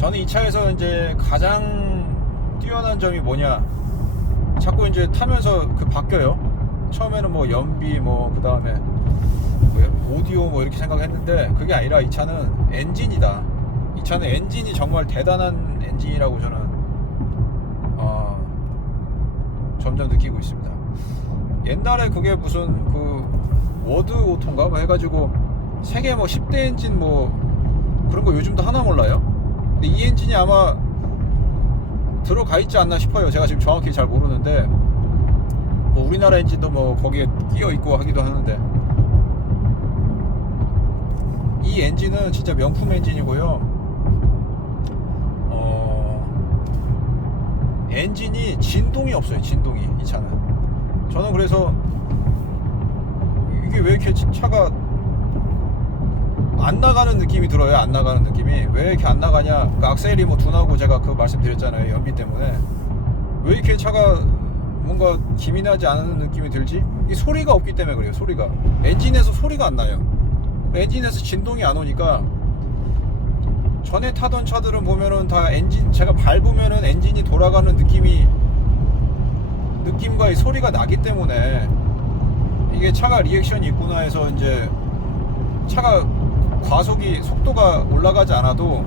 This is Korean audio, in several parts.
저는 이 차에서 이제 가장 뛰어난 점이 뭐냐, 자꾸 이제 타면서 바뀌어요. 처음에는 뭐 연비 뭐 그 다음에 오디오 뭐 이렇게 생각했는데 그게 아니라 이 차는 엔진이다. 이 차는 엔진이 정말 대단한 엔진이라고 저는 점점 느끼고 있습니다. 옛날에 그게 무슨 워드 오토인가 뭐 해가지고 세계 뭐 10대 엔진 뭐 그런 거 요즘도 하나 몰라요. 근데 이 엔진이 아마 들어가 있지 않나 싶어요. 제가 지금 정확히 잘 모르는데 뭐 우리나라 엔진도 뭐 거기에 끼어 있고 하기도 하는데, 이 엔진은 진짜 명품 엔진이고요. 엔진이 진동이 없어요. 진동이, 이 차는. 저는 그래서 이게 왜 이렇게 차가 안 나가는 느낌이 들어요. 안 나가는 느낌이 왜 이렇게 안 나가냐, 악셀이 뭐 둔하고 제가 말씀드렸잖아요. 연비 때문에. 왜 이렇게 차가 뭔가 기민하지 않은 느낌이 들지? 이 소리가 없기 때문에 그래요. 소리가, 엔진에서 소리가 안 나요. 엔진에서 진동이 안 오니까. 전에 타던 차들은 보면은 다 엔진, 제가 밟으면은 엔진이 돌아가는 느낌과 이 소리가 나기 때문에 이게 차가 리액션이 있구나 해서 이제 차가 속도가 올라가지 않아도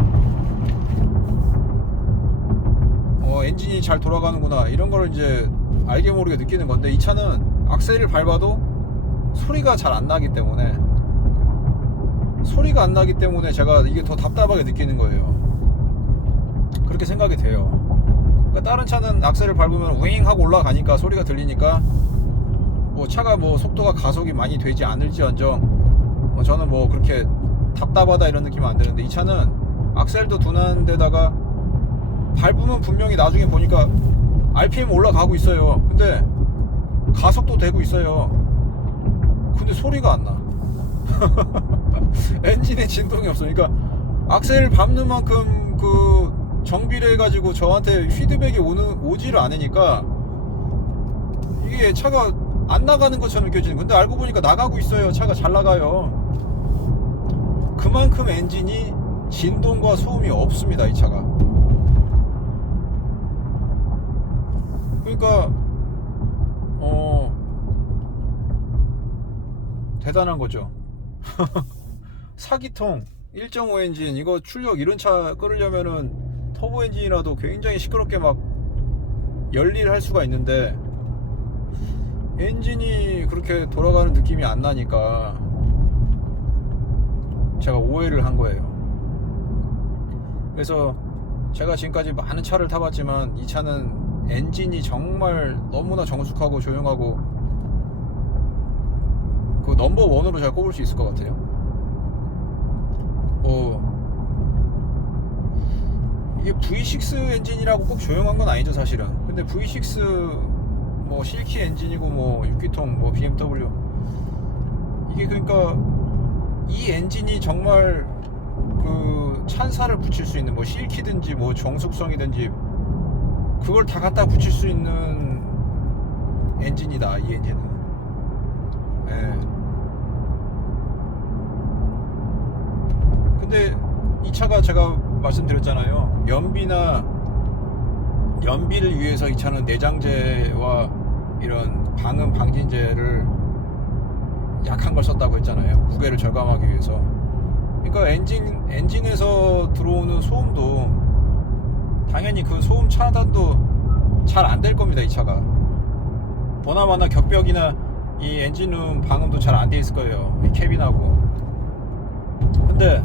엔진이 잘 돌아가는구나, 이런 걸 이제 알게 모르게 느끼는 건데, 이 차는 악셀을 밟아도 소리가 잘 안 나기 때문에 제가 이게 더 답답하게 느끼는 거예요. 그렇게 생각이 돼요. 그러니까 다른 차는 악셀을 밟으면 윙 하고 올라가니까 소리가 들리니까 뭐 차가 뭐 속도가 가속이 많이 되지 않을지언정 저는 뭐 그렇게 답답하다 이런 느낌은 안 드는데, 이 차는 악셀도 둔한 데다가 밟으면 분명히 나중에 보니까 RPM 올라가고 있어요. 근데 가속도 되고 있어요. 근데 소리가 안 나. 엔진에 진동이 없어. 그러니까 악셀 밟는 만큼 정비를 해가지고 저한테 피드백이 오지를 않으니까 이게 차가 안 나가는 것처럼 느껴지는. 근데 알고 보니까 나가고 있어요. 차가 잘 나가요. 그만큼 엔진이 진동과 소음이 없습니다, 이 차가. 그러니까 대단한 거죠. 사기통 1.5 엔진, 이거 출력 이런 차 끌으려면은 터보 엔진이라도 굉장히 시끄럽게 막 열일할 수가 있는데, 엔진이 그렇게 돌아가는 느낌이 안 나니까 제가 오해를 한 거예요. 그래서 제가 지금까지 많은 차를 타봤지만 이 차는 엔진이 정말 너무나 정숙하고 조용하고 넘버원으로 제가 꼽을 수 있을 것 같아요. 이게 V6 엔진이라고 꼭 조용한 건 아니죠, 사실은. 근데 V6 뭐 실키 엔진이고 뭐 6기통 뭐 BMW, 이게 그러니까 이 엔진이 정말 찬사를 붙일 수 있는, 뭐 실키든지 뭐 정숙성이든지 그걸 다 갖다 붙일 수 있는 엔진이다, 이 엔진은. 예. 근데 이 차가 제가 말씀드렸잖아요. 연비를 위해서 이 차는 내장재와 이런 방음 방진재를 약한 걸 썼다고 했잖아요. 무게를 절감하기 위해서. 그러니까 엔진에서 들어오는 소음도 당연히 소음 차단도 잘 안 될 겁니다, 이 차가. 보나마나 격벽이나 이 엔진룸 방음도 잘 안 돼 있을 거예요, 이 캐빈하고. 근데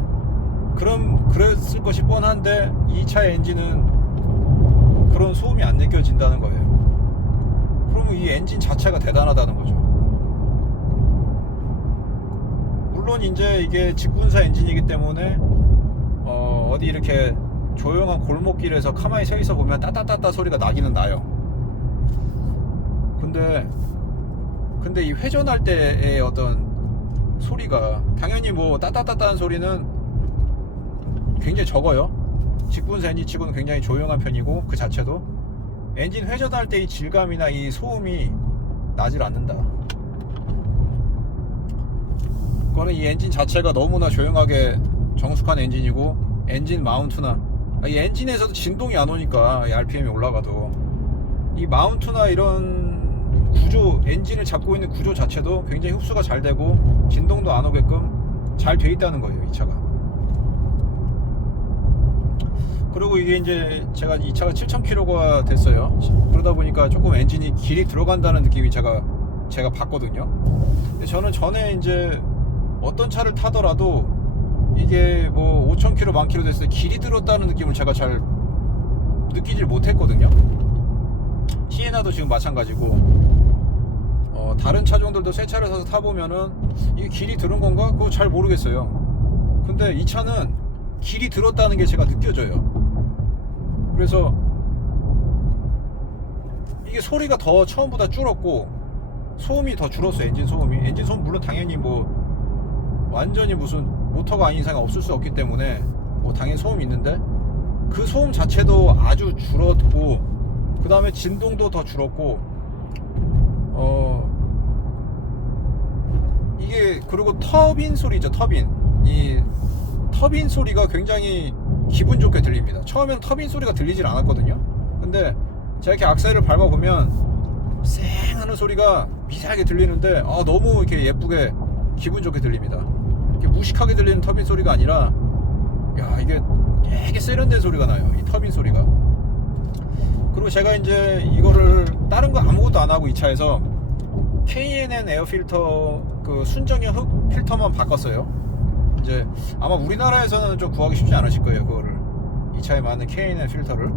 그랬을 것이 뻔한데 이 차의 엔진은 그런 소음이 안 느껴진다는 거예요. 그러면 이 엔진 자체가 대단하다는 거죠. 물론 이제 이게 직분사 엔진이기 때문에 어디 이렇게 조용한 골목길에서 가만히 서 있어 보면 따따따따 소리가 나기는 나요. 근데 이 회전할 때의 어떤 소리가 당연히 뭐 따따따따한 소리는 굉장히 적어요. 직분사 엔진 치고는 굉장히 조용한 편이고, 그 자체도 엔진 회전할 때 이 질감이나 이 소음이 나질 않는다. 그거는 이 엔진 자체가 너무나 조용하게 정숙한 엔진이고, 엔진 마운트나 이 엔진에서도 진동이 안 오니까 이 RPM이 올라가도 이 마운트나 이런 구조, 엔진을 잡고 있는 구조 자체도 굉장히 흡수가 잘 되고 진동도 안 오게끔 잘 돼 있다는 거예요, 이 차가. 그리고 이게 이제 제가 이 차가 7,000km가 됐어요. 그러다 보니까 조금 엔진이 길이 들어간다는 느낌이 제가 봤거든요. 근데 저는 전에 이제 어떤 차를 타더라도 이게 뭐 5,000km, 10,000km 됐을 때 길이 들었다는 느낌을 제가 잘 느끼질 못했거든요. 시에나도 지금 마찬가지고, 다른 차종들도 새 차를 사서 타보면은 이게 길이 들은 건가? 그거 잘 모르겠어요. 근데 이 차는 길이 들었다는 게 제가 느껴져요. 그래서 이게 소리가 더 처음보다 줄었고 소음이 더 줄었어요. 엔진 소음 물론 당연히 뭐 완전히 무슨 모터가 아닌 이상 없을 수 없기 때문에 뭐 당연히 소음이 있는데 그 소음 자체도 아주 줄었고 그 다음에 진동도 더 줄었고 이게 그리고 터빈 소리죠. 이 터빈 소리가 굉장히 기분 좋게 들립니다. 처음엔 터빈 소리가 들리질 않았거든요. 근데 제가 이렇게 악셀을 밟아보면 쌩 하는 소리가 미세하게 들리는데 너무 이렇게 예쁘게 기분 좋게 들립니다. 이렇게 무식하게 들리는 터빈 소리가 아니라 이게 되게 세련된 소리가 나요. 이 터빈 소리가. 그리고 제가 이제 이거를 다른 거 아무것도 안 하고 이 차에서 K&N 에어 필터 그 순정형 흡 필터만 바꿨어요. 이제 아마 우리나라에서는 좀 구하기 쉽지 않으실 거예요, 그거를. 이 차에 맞는 K&N 필터를.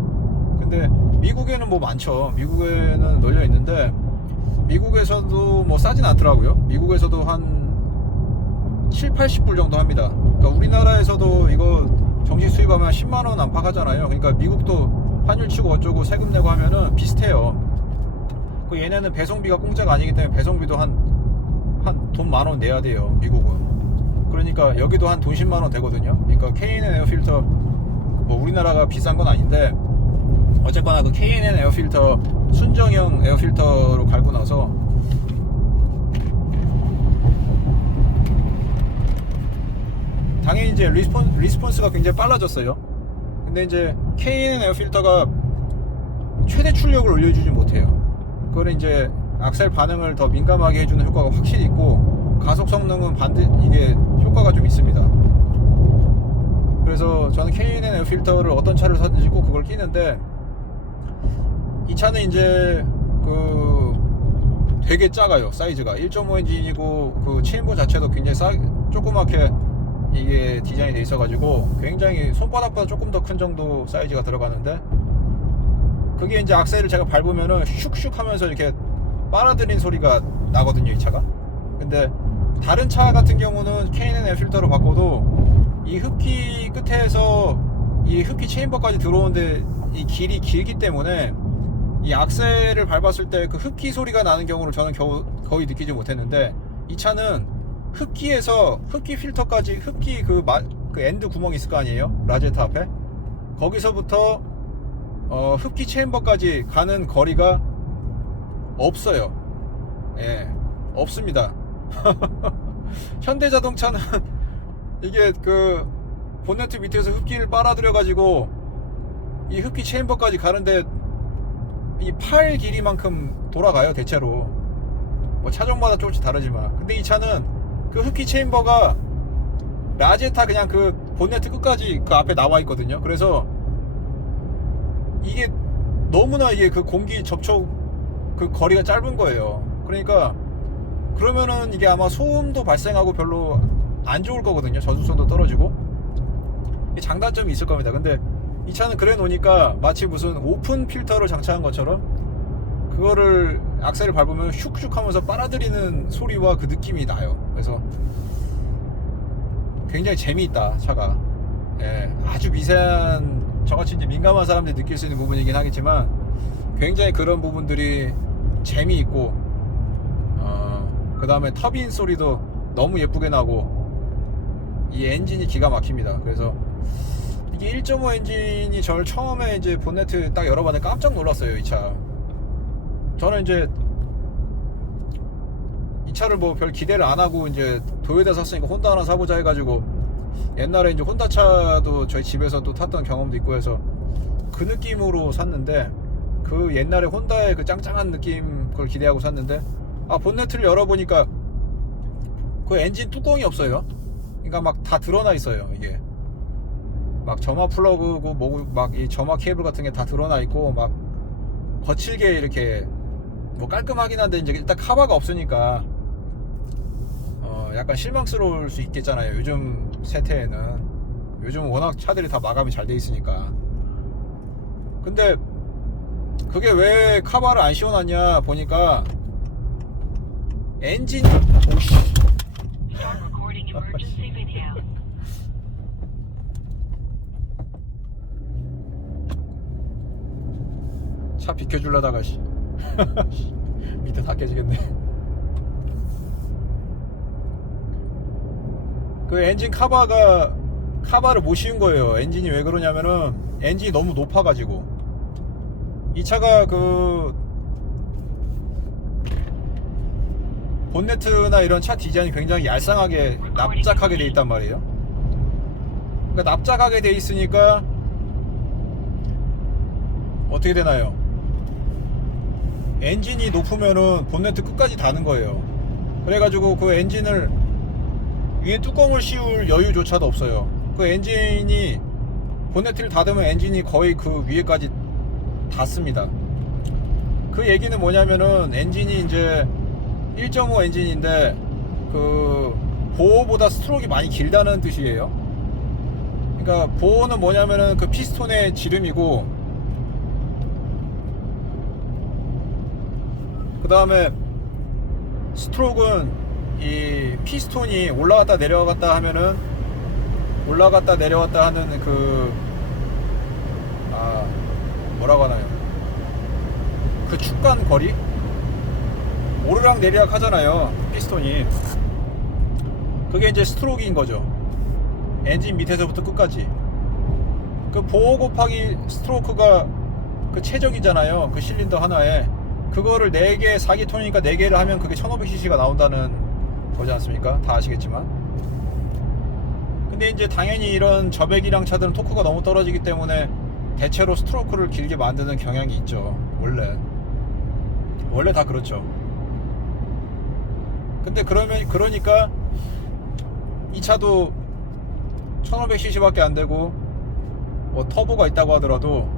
근데 미국에는 뭐 많죠. 미국에는 널려 있는데 미국에서도 뭐 싸진 않더라고요. 미국에서도 한 7, 80불 정도 합니다. 그러니까 우리나라에서도 이거 정식 수입하면 10만원 안팎 하잖아요. 그러니까 미국도 환율 치고 어쩌고 세금 내고 하면은 비슷해요. 그 얘네는 배송비가 공짜가 아니기 때문에 배송비도 한 돈 10,000원 내야 돼요, 미국은. 그러니까 여기도 한 돈 10만원 되거든요. 그러니까 K&N 에어 필터 뭐 우리나라가 비싼 건 아닌데 어쨌거나 그 K&N 에어 필터 순정형 에어 필터로 갈고 나서 당연히 이제 리스폰스가 굉장히 빨라졌어요. 근데 이제 K&N 에어 필터가 최대 출력을 올려주지 못해요. 그거는 이제 악셀 반응을 더 민감하게 해주는 효과가 확실히 있고 가속 성능은 이게 효과가 좀 있습니다. 그래서 저는 K&N 에어 필터를 어떤 차를 사든지 꼭 그걸 끼는데 이 차는 이제 되게 작아요. 사이즈가 1.5 엔진이고 그 체인버 자체도 굉장히 조그맣게 이게 디자인이 돼 있어가지고 굉장히 손바닥보다 조금 더 큰 정도 사이즈가 들어가는데 그게 이제 악셀을 제가 밟으면은 슉슉 하면서 이렇게 빨아들인 소리가 나거든요, 이 차가. 근데 다른 차 같은 경우는 K&N 에어 필터로 바꿔도 이 흡기 끝에서 이 흡기 체인버까지 들어오는데 이 길이 길기 때문에 이 악셀을 밟았을 때 그 흡기 소리가 나는 경우를 저는 거의 느끼지 못했는데 이 차는 흡기에서 흡기 필터까지 흡기 그 엔드 구멍이 있을 거 아니에요? 라제트 앞에 거기서부터 흡기 체인버까지 가는 거리가 없어요. 예, 없습니다. 현대자동차는 이게 그 본네트 밑에서 흡기를 빨아들여 가지고 이 흡기 체인버까지 가는데 이 팔 길이만큼 돌아가요, 대체로. 뭐 차종마다 조금씩 다르지만. 근데 이 차는 그 흡기 체인버가 라제타 그냥 그 본네트 끝까지 그 앞에 나와 있거든요. 그래서 이게 너무나 이게 그 공기 접촉 그 거리가 짧은 거예요. 그러니까 그러면은 이게 아마 소음도 발생하고 별로 안 좋을 거거든요. 저속성도 떨어지고 장단점이 있을 겁니다. 근데 이 차는 그래 놓으니까 마치 무슨 오픈 필터를 장착한 것처럼 그거를 악셀을 밟으면 슉슉 하면서 빨아들이는 소리와 그 느낌이 나요. 그래서 굉장히 재미있다, 차가. 예, 아주 미세한 저같이 이제 민감한 사람들이 느낄 수 있는 부분이긴 하겠지만 굉장히 그런 부분들이 재미있고 그 다음에 터빈 소리도 너무 예쁘게 나고 이 엔진이 기가 막힙니다. 그래서 이게 1.5 엔진이 저를 처음에 이제 본네트 딱 열어봤는데 깜짝 놀랐어요, 이 차. 저는 이제 이 차를 뭐 별 기대를 안 하고 이제 도요타 샀으니까 혼다 하나 사보자 해가지고 옛날에 이제 혼다 차도 저희 집에서 또 탔던 경험도 있고 해서 그 느낌으로 샀는데, 그 옛날에 혼다의 그 짱짱한 느낌 그걸 기대하고 샀는데, 본네트를 열어보니까 그 엔진 뚜껑이 없어요. 그러니까 막 다 드러나 있어요. 이게 막 점화 플러그고 뭐고 막 이 점화 케이블 같은 게 다 드러나 있고, 막 거칠게 이렇게 뭐 깔끔하긴 한데 이제 일단 카바가 없으니까 약간 실망스러울 수 있겠잖아요. 요즘 세태에는 요즘 워낙 차들이 다 마감이 잘 돼 있으니까. 근데 그게 왜 카바를 안 씌워놨냐 보니까 엔진 오씨 차 비켜주려다가 밑에 다 깨지겠네. 그 엔진 카바를 못 씌운 거예요. 엔진이 왜 그러냐면은 엔진이 너무 높아가지고, 이 차가 그 본네트나 이런 차 디자인이 굉장히 얄쌍하게 납작하게 돼 있단 말이에요. 그러니까 납작하게 돼 있으니까 어떻게 되나요? 엔진이 높으면은 본네트 끝까지 닿는 거예요. 그래가지고 그 엔진을 위에 뚜껑을 씌울 여유조차도 없어요. 그 엔진이 본네트를 닫으면 엔진이 거의 그 위에까지 닿습니다. 그 얘기는 뭐냐면은 엔진이 이제 1.5 엔진인데 그 보호보다 스트로크가 많이 길다는 뜻이에요. 그러니까 보호는 뭐냐면은 그 피스톤의 지름이고, 그 다음에 스트로크는 이 피스톤이 올라갔다 내려갔다 하면은 올라갔다 내려갔다 하는 그 뭐라고 하나요? 그 축간 거리? 오르락 내리락 하잖아요, 피스톤이. 그게 이제 스트로크인 거죠. 엔진 밑에서부터 끝까지. 그 보호 곱하기 스트로크가 그 최적이잖아요, 그 실린더 하나에. 그거를 4개, 4기통이니까 4개를 하면 그게 1500cc가 나온다는 거지 않습니까? 다 아시겠지만. 근데 이제 당연히 이런 저배기량 차들은 토크가 너무 떨어지기 때문에 대체로 스트로크를 길게 만드는 경향이 있죠. 원래 다 그렇죠. 근데 그러니까 이 차도 1500cc 밖에 안 되고 뭐 터보가 있다고 하더라도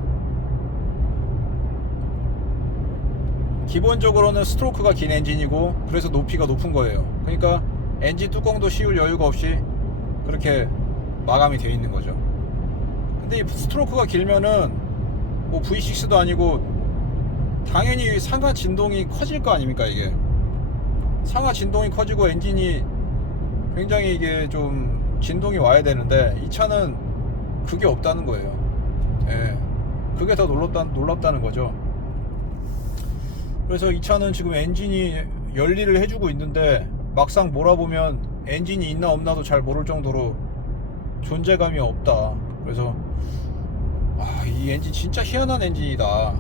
기본적으로는 스트로크가 긴 엔진이고, 그래서 높이가 높은 거예요. 그러니까 엔진 뚜껑도 씌울 여유가 없이 그렇게 마감이 되어 있는 거죠. 근데 이 스트로크가 길면은 뭐 V6도 아니고 당연히 상하 진동이 커질 거 아닙니까? 이게 상하 진동이 커지고 엔진이 굉장히 이게 좀 진동이 와야 되는데, 이 차는 그게 없다는 거예요. 예, 그게 더 놀랍다는 거죠. 그래서 이 차는 지금 엔진이 열일을 해주고 있는데, 막상 몰아보면 엔진이 있나 없나도 잘 모를 정도로 존재감이 없다. 그래서 이 엔진 진짜 희한한 엔진이다.